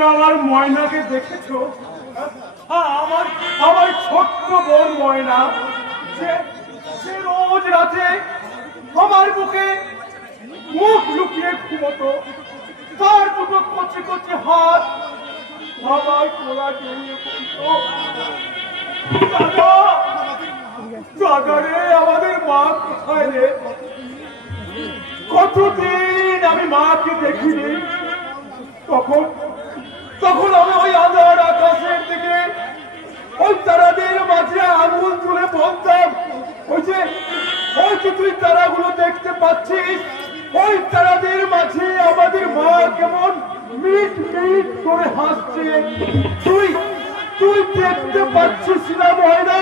ময়নাকে দেখেছ? হ্যাঁ, আমার আমার ছোট্ট বোন ময়না সে রোজ রাতে আমার মুখে মুখ লুকিয়ে ঘুমতো। তার দুটো কচি কচি হাত আমার কোলা জড়িয়ে আমাদের মা কোথায় রে? কতদিন আমি মাকে দেখিনি। তখন তখন আমি ওই আধার আকাশের দিকে, ওই তারাদের মাঝে আঙুল তুলে বলতাম, ওই যে ওই যে তুই তারাগুলো দেখতে পাচ্ছিস, ওই তারাদের মাঝে আমাদের মা কেমন মিট মিট করে হাসছে তুই তুই দেখতে পাচ্ছিস না ময়না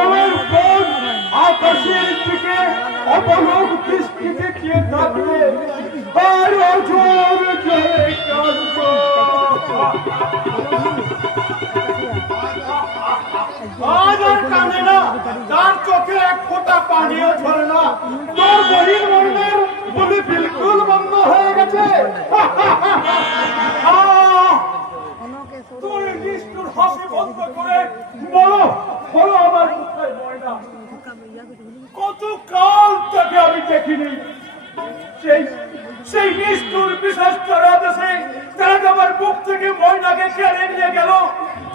আমার বোন আকাশের দিকে অপলোক দৃষ্টিতে চেয়ে থাকলে আর কাঁদবো। কত কাল তাকে আমি দেখিনি। সেই সেই নিষ্ঠুর বিশেষ তারা দেশে তারা আমার ময়নাকে কেড়ে নিয়ে গেল।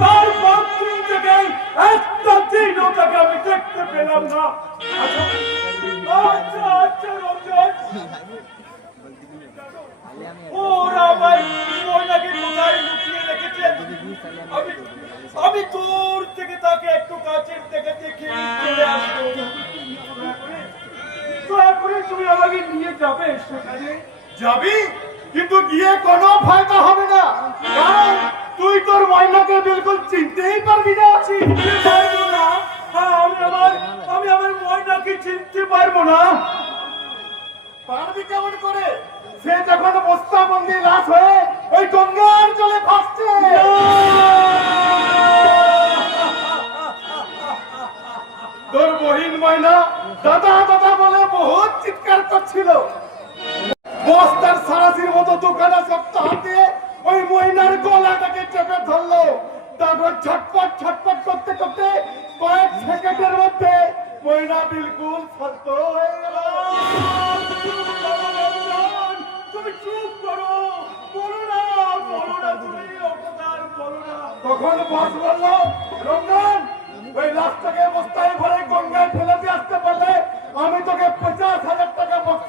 তারপর দিন থেকে একটা দিনও তাকে আমি দেখতে পেলাম না। আচ্ছা আচ্ছা আচ্ছা ওরা আমার ময়নাকে কোথায় লুকিয়ে রেখেছে? আমি আমি দূর থেকে তাকে একটু কাছের থেকে দেখে চলে আসব। দয়া তুমি আমাকে নিয়ে যাবে সেখানে? যাবি? কিন্তু গিয়ে কোনো ফায়দা হবে না। কারণ তুই তোর ময়নাকে বিলকুল চিনতেই পারবি না। আমি আমার আমি আমার ময়নাকে চিনতে পারব না। পারবি কেমন করে? সে যখন লাশ হয়ে ওই গঙ্গার জলে তোর বহিন ময়না দাদা দাদা বলে বহুত চিৎকার করছিল। বস্তার সারাসির মতো দোকানে শক্ত হাত ওই ময়নার গলাটাকে চেপে ধরলো। তারপর ছটপট ছটপট করতে করতে কয়েক সেকেন্ডের মধ্যে ময়না বিলকুল শান্ত হয়ে গেল। তখন বস বলল রঞ্জন ওই লাশটাকে বস্তায় ভরে গঙ্গায় ফেলে আসতে পারলে আমি তোকে পঞ্চাশ হাজার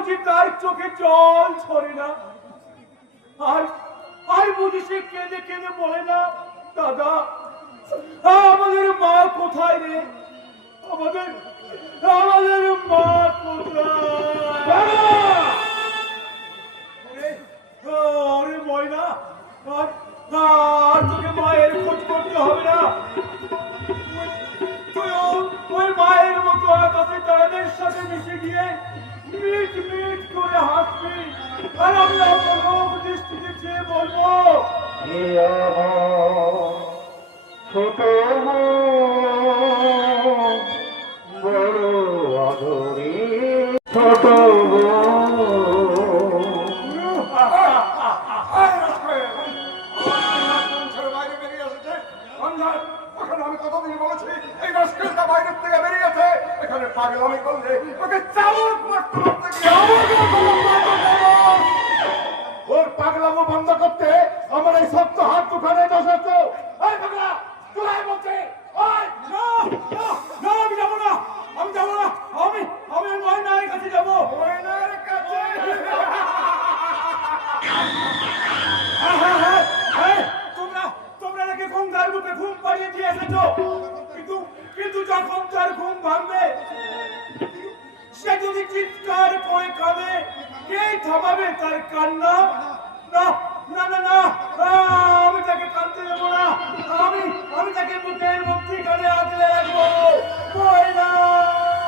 বুঝি তার চোখে জল ছড়ে না? আর আর বুঝি সে কেঁদে কেঁদে বলে না, দাদা, আমাদের মা কোথায় রে? আমাদের আর আমি অপলোক দৃষ্টিতে চেয়ে বলব ছোট বড় আদরে। ছোট বোন। বাইরে বেরিয়ে এসেছে সন্ধ্যায় ওখানে থামাবে তার কান্না? না না না না আমি তাকে কাঁদতে দেবো না। আমি আমি তাকে বুকের মধ্যে কানে আগলে রাখব। ময়না